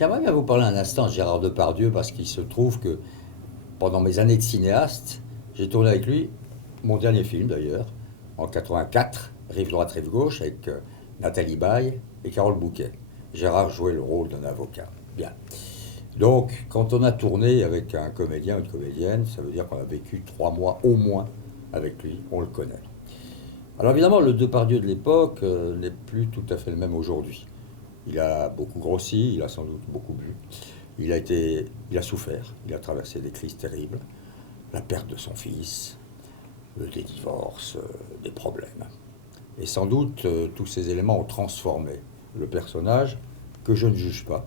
J'aimerais bien vous parler un instant de Gérard Depardieu parce qu'il se trouve que pendant mes années de cinéaste, j'ai tourné avec lui mon dernier film d'ailleurs, en 84, Rive droite, rive gauche, avec Nathalie Baye et Carole Bouquet. Gérard jouait le rôle d'un avocat. Bien. Donc, quand on a tourné avec un comédien ou une comédienne, ça veut dire qu'on a vécu 3 mois au moins avec lui, on le connaît. Alors évidemment, le Depardieu de l'époque n'est plus tout à fait le même aujourd'hui. Il a beaucoup grossi, il a sans doute beaucoup bu. Il a souffert, il a traversé des crises terribles, la perte de son fils, des divorces, des problèmes. Et sans doute, tous ces éléments ont transformé le personnage, que je ne juge pas,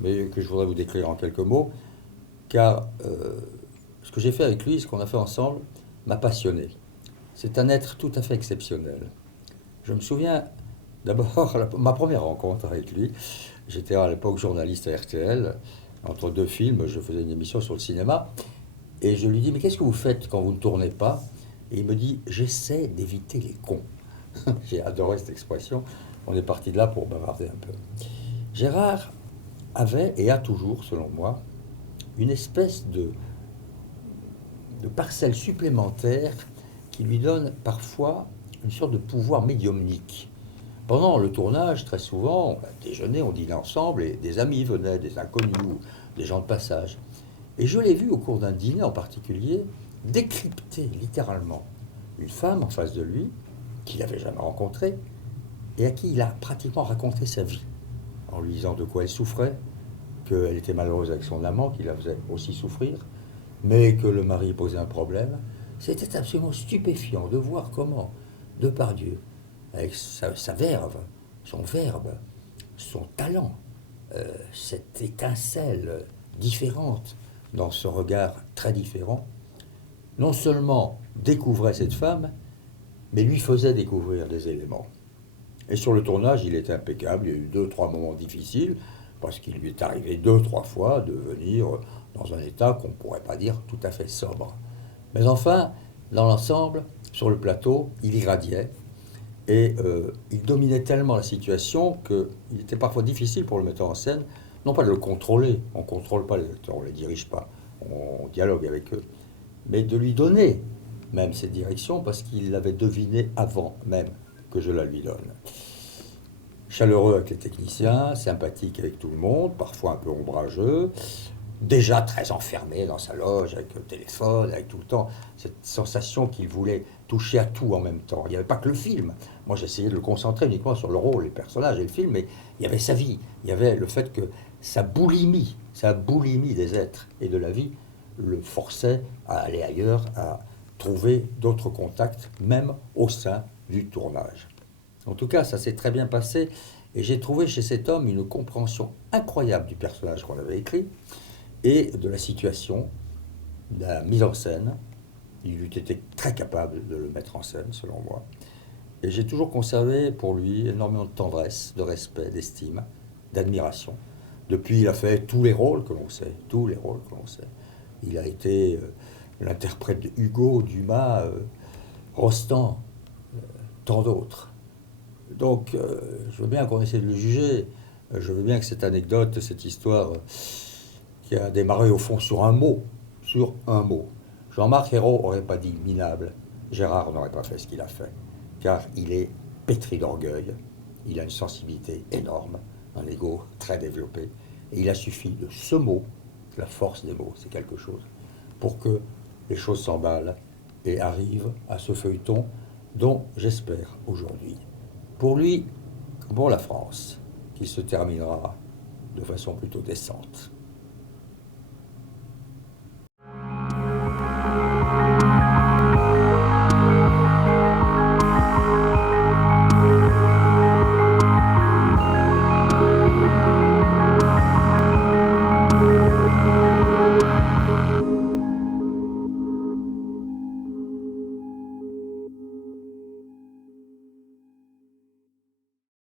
mais que je voudrais vous décrire en quelques mots, car ce que j'ai fait avec lui, ce qu'on a fait ensemble, m'a passionné. C'est un être tout à fait exceptionnel. Je me souviens d'abord ma première rencontre avec lui. J'étais à l'époque journaliste à RTL. Entre deux films, je faisais une émission sur le cinéma. Et je lui dis, mais qu'est-ce que vous faites quand vous ne tournez pas? Et il me dit, j'essaie d'éviter les cons. J'ai adoré cette expression. On est parti de là pour bavarder un peu. Gérard avait et a toujours, selon moi, une espèce de parcelle supplémentaire qui lui donne parfois une sorte de pouvoir médiumnique. Pendant le tournage, très souvent, on déjeunait, on dînait ensemble, et des amis venaient, des inconnus, ou des gens de passage. Et je l'ai vu au cours d'un dîner en particulier, décrypter littéralement une femme en face de lui, qu'il n'avait jamais rencontrée, et à qui il a pratiquement raconté sa vie, en lui disant de quoi elle souffrait, qu'elle était malheureuse avec son amant, qui la faisait aussi souffrir, mais que le mari posait un problème. C'était absolument stupéfiant de voir comment Depardieu, avec sa verve, son talent, cette étincelle différente dans ce regard très différent, non seulement découvrait cette femme, mais lui faisait découvrir des éléments. Et sur le tournage, il était impeccable. Il y a eu 2, 3 moments difficiles, parce qu'il lui est arrivé 2, 3 fois de venir dans un état qu'on ne pourrait pas dire tout à fait sobre. Mais enfin, dans l'ensemble, sur le plateau, il irradiait. Et il dominait tellement la situation qu'il était parfois difficile pour le metteur en scène, non pas de le contrôler, on ne contrôle pas les acteurs, on ne les dirige pas, on dialogue avec eux, mais de lui donner même cette direction parce qu'il l'avait deviné avant même que je la lui donne. Chaleureux avec les techniciens, sympathique avec tout le monde, parfois un peu ombrageux, déjà très enfermé dans sa loge avec le téléphone, avec tout le temps cette sensation qu'il voulait toucher à tout en même temps. Il n'y avait pas que le film. Moi, j'essayais de le concentrer uniquement sur le rôle, les personnages et le film, mais il y avait sa vie. Il y avait le fait que sa boulimie des êtres et de la vie le forçait à aller ailleurs, à trouver d'autres contacts, même au sein du tournage. En tout cas, ça s'est très bien passé et j'ai trouvé chez cet homme une compréhension incroyable du personnage qu'on avait écrit et de la situation, de la mise en scène. Il eût été très capable de le mettre en scène, selon moi. Et j'ai toujours conservé pour lui énormément de tendresse, de respect, d'estime, d'admiration. Depuis, il a fait tous les rôles que l'on sait, tous les rôles que l'on sait. Il a été l'interprète de Hugo, Dumas, Rostand, tant d'autres. Donc, je veux bien qu'on essaie de le juger. Je veux bien que cette anecdote, cette histoire qui a démarré au fond sur un mot, sur un mot. Jean-Marc Ayrault n'aurait pas dit minable, Gérard n'aurait pas fait ce qu'il a fait, car il est pétri d'orgueil, il a une sensibilité énorme, un ego très développé, et il a suffi de ce mot, la force des mots, c'est quelque chose, pour que les choses s'emballent et arrivent à ce feuilleton dont j'espère aujourd'hui, pour lui, comme pour la France, qu'il se terminera de façon plutôt décente.